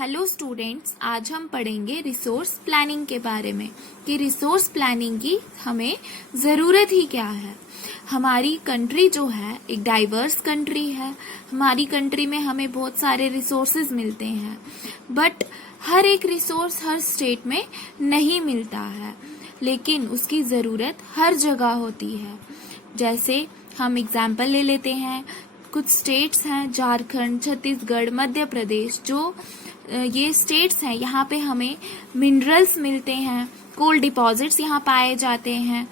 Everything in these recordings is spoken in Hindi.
हेलो स्टूडेंट्स, आज हम पढ़ेंगे रिसोर्स प्लानिंग के बारे में कि रिसोर्स प्लानिंग की हमें ज़रूरत ही क्या है। हमारी कंट्री जो है एक डाइवर्स कंट्री है। हमारी कंट्री में हमें बहुत सारे रिसोर्सेज मिलते हैं, बट हर एक रिसोर्स हर स्टेट में नहीं मिलता है, लेकिन उसकी ज़रूरत हर जगह होती है। जैसे हम एग्जाम्पल ले लेते हैं, कुछ स्टेट्स हैं झारखंड, छत्तीसगढ़, मध्य प्रदेश, जो ये स्टेट्स हैं, यहाँ पे हमें मिनरल्स मिलते हैं, कोल डिपॉजिट्स यहाँ पाए जाते हैं।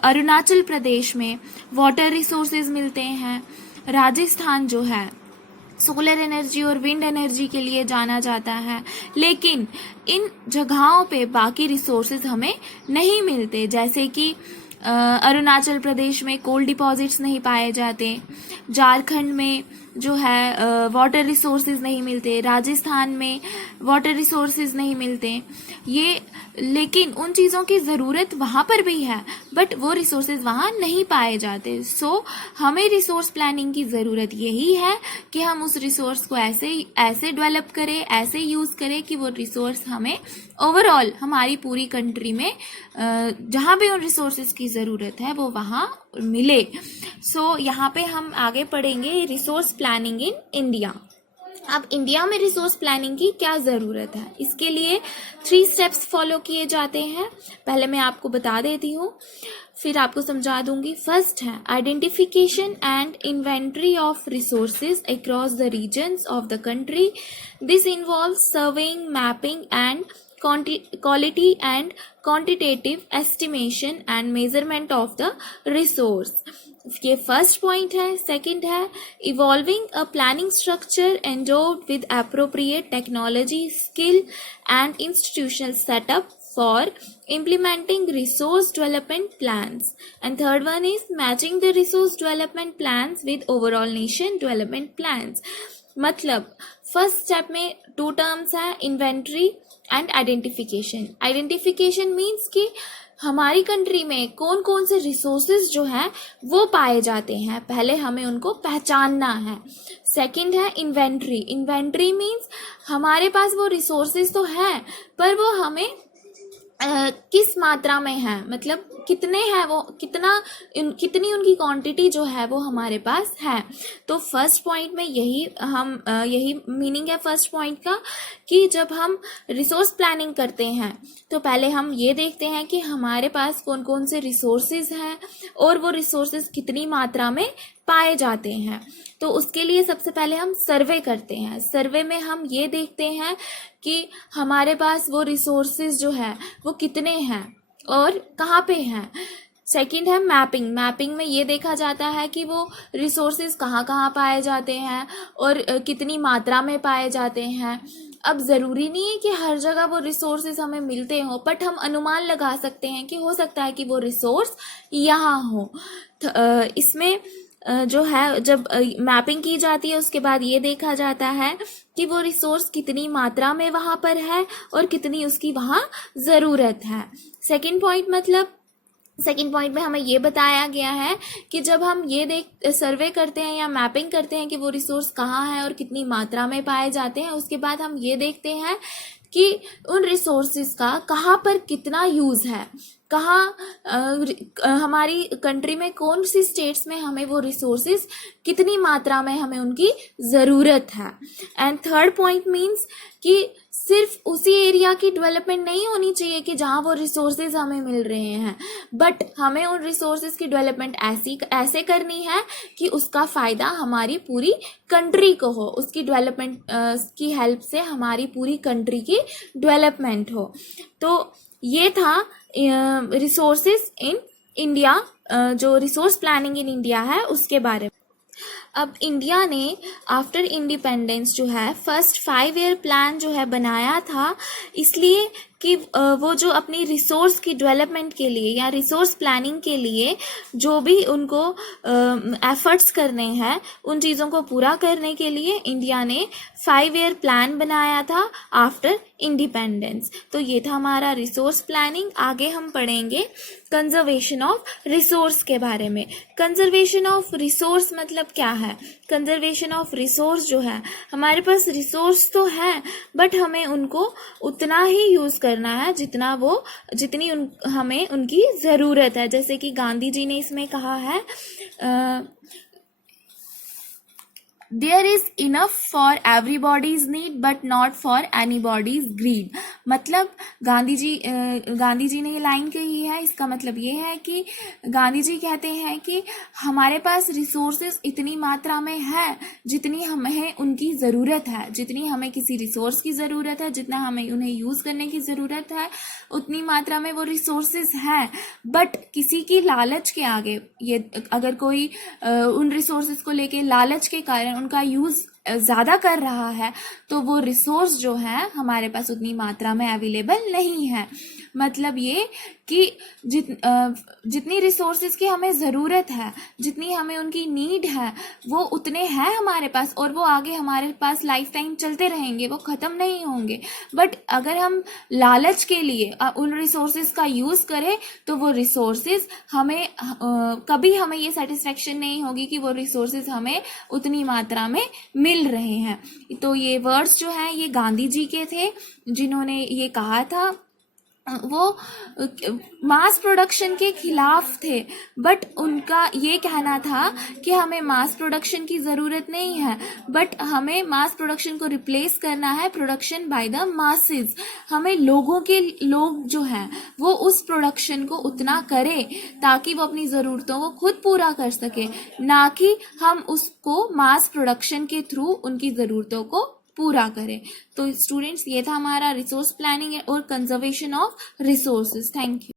अरुणाचल प्रदेश में वाटर रिसोर्सेज मिलते हैं। राजस्थान जो है सोलर एनर्जी और विंड एनर्जी के लिए जाना जाता है, लेकिन इन जगहों पे बाकी रिसोर्सेज हमें नहीं मिलते। जैसे कि अरुणाचल प्रदेश में कोल डिपॉजिट्स नहीं पाए जाते, झारखंड में जो है वाटर रिसोर्सेज नहीं मिलते, राजस्थान में वाटर रिसोर्सेज नहीं मिलते। ये लेकिन उन चीज़ों की ज़रूरत वहाँ पर भी है, बट वो रिसोर्सेज वहाँ नहीं पाए जाते। सो हमें रिसोर्स प्लानिंग की ज़रूरत यही है कि हम उस रिसोर्स को ऐसे डेवलप करें, ऐसे यूज़ करें कि वो रिसोर्स हमें ओवरऑल हमारी पूरी कंट्री में जहाँ भी उन रिसोर्सेज की ज़रूरत है वो वहाँ मिले। सो यहाँ पे हम आगे पढ़ेंगे रिसोर्स प्लानिंग इन इंडिया। अब इंडिया में रिसोर्स प्लानिंग की क्या ज़रूरत है, इसके लिए 3 स्टेप्स फॉलो किए जाते हैं। पहले मैं आपको बता देती हूँ, फिर आपको समझा दूंगी। फर्स्ट है identification and inventory of resources across the regions of the country. This involves surveying, mapping and quality and quantitative estimation and measurement of the resource। ये फर्स्ट पॉइंट है। सेकंड है involving a planning structure endowed with appropriate technology, skill and institutional setup for implementing resource development plans। And third one is matching the resource development plans with overall nation development plans। मतलब फर्स्ट स्टेप में 2 टर्म्स हैं, inventory and identification. Identification means कि हमारी कंट्री में कौन कौन से रिसोर्सेज जो हैं वो पाए जाते हैं, पहले हमें उनको पहचानना है। सेकंड है इन्वेंट्री। इन्वेंट्री मीन्स हमारे पास वो रिसोर्सेज तो हैं, पर वो हमें किस मात्रा में है, मतलब कितने हैं वो, कितनी उनकी क्वांटिटी जो है वो हमारे पास है। तो फर्स्ट पॉइंट में यही मीनिंग है फर्स्ट पॉइंट का, कि जब हम रिसोर्स प्लानिंग करते हैं तो पहले हम ये देखते हैं कि हमारे पास कौन कौन से रिसोर्सेज हैं और वो रिसोर्सेज कितनी मात्रा में पाए जाते हैं। तो उसके लिए सबसे पहले हम सर्वे करते हैं। सर्वे में हम ये देखते हैं कि हमारे पास वो रिसोर्सेज जो है वो कितने हैं और कहाँ पे हैं। सेकंड है मैपिंग। मैपिंग में ये देखा जाता है कि वो रिसोर्सेज कहाँ कहाँ पाए जाते हैं और कितनी मात्रा में पाए जाते हैं। अब ज़रूरी नहीं है कि हर जगह वो रिसोर्सेज हमें मिलते हों, बट हम अनुमान लगा सकते हैं कि हो सकता है कि वो रिसोर्स यहाँ हो। इसमें जो है जब मैपिंग की जाती है उसके बाद ये देखा जाता है कि वो रिसोर्स कितनी मात्रा में वहाँ पर है और कितनी उसकी वहाँ ज़रूरत है। सेकंड पॉइंट में हमें ये बताया गया है कि जब हम ये सर्वे करते हैं या मैपिंग करते हैं कि वो रिसोर्स कहाँ है और कितनी मात्रा में पाए जाते हैं, उसके बाद हम ये देखते हैं कि उन रिसोर्सेज का कहाँ पर कितना यूज़ है, कहाँ हमारी कंट्री में कौन सी स्टेट्स में हमें वो रिसोर्सेज कितनी मात्रा में हमें उनकी ज़रूरत है। एंड थर्ड पॉइंट मीन्स कि सिर्फ उसी एरिया की डेवलपमेंट नहीं होनी चाहिए कि जहाँ वो रिसोर्सेज हमें मिल रहे हैं, बट हमें उन रिसोर्सेज की डेवलपमेंट ऐसे करनी है कि उसका फ़ायदा हमारी पूरी कंट्री को हो, उसकी डेवलपमेंट की हेल्प से हमारी पूरी कंट्री की डेवलपमेंट हो। तो ये था रिसोर्सेज इन इंडिया, जो रिसोर्स प्लानिंग इन इंडिया है उसके बारे में। अब इंडिया ने आफ्टर इंडिपेंडेंस जो है फर्स्ट 5 ईयर प्लान जो है बनाया था, इसलिए कि वो जो अपनी रिसोर्स की डेवलपमेंट के लिए या रिसोर्स प्लानिंग के लिए जो भी उनको एफर्ट्स करने हैं, उन चीज़ों को पूरा करने के लिए इंडिया ने 5 ईयर प्लान बनाया था आफ्टर इंडिपेंडेंस। तो ये था हमारा रिसोर्स प्लानिंग। आगे हम पढ़ेंगे कंजर्वेशन ऑफ रिसोर्स के बारे में। कंजर्वेशन ऑफ रिसोर्स मतलब क्या है? कंजर्वेशन ऑफ रिसोर्स जो है, हमारे पास रिसोर्स तो है बट हमें उनको उतना ही यूज करना है जितनी हमें उनकी जरूरत है। जैसे कि गांधी जी ने इसमें कहा है there is enough for everybody's need but not for anybody's greed. मतलब गांधी जी ने ये लाइन कही है, इसका मतलब ये है कि गांधी जी कहते हैं कि हमारे पास रिसोर्सेज इतनी मात्रा में है जितनी हमें उनकी ज़रूरत है। जितनी हमें किसी रिसोर्स की ज़रूरत है, जितना हमें उन्हें यूज़ करने की ज़रूरत है, उतनी मात्रा में वो रिसोर्सेज हैं। बट किसी की लालच के आगे, ये अगर कोई उन रिसोर्सेज को लेके लालच के कारण उनका यूज़ ज़्यादा कर रहा है तो वो रिसोर्स जो है हमारे पास उतनी मात्रा में अवेलेबल नहीं है। मतलब ये कि जितनी रिसोर्सेज की हमें ज़रूरत है, जितनी हमें उनकी नीड है, वो उतने हैं हमारे पास और वो आगे हमारे पास लाइफ टाइम चलते रहेंगे, वो ख़त्म नहीं होंगे। बट अगर हम लालच के लिए उन रिसोर्सेज का यूज़ करें तो वो रिसोर्सेज हमें कभी हमें ये सेटिस्फेक्शन नहीं होगी कि वो रिसोर्सेज हमें उतनी मात्रा में मिल रहे हैं। तो ये वर्ड्स जो हैं ये गांधी जी के थे जिन्होंने ये कहा था। वो मास प्रोडक्शन के खिलाफ थे बट उनका ये कहना था कि हमें मास प्रोडक्शन की ज़रूरत नहीं है बट हमें मास प्रोडक्शन को रिप्लेस करना है प्रोडक्शन बाय द मासेस। हमें लोग जो हैं वो उस प्रोडक्शन को उतना करें ताकि वो अपनी ज़रूरतों को खुद पूरा कर सके, ना कि हम उसको मास प्रोडक्शन के थ्रू उनकी ज़रूरतों को पूरा करें। तो स्टूडेंट्स ये था हमारा रिसोर्स प्लानिंग और conservation of resources. Thank you.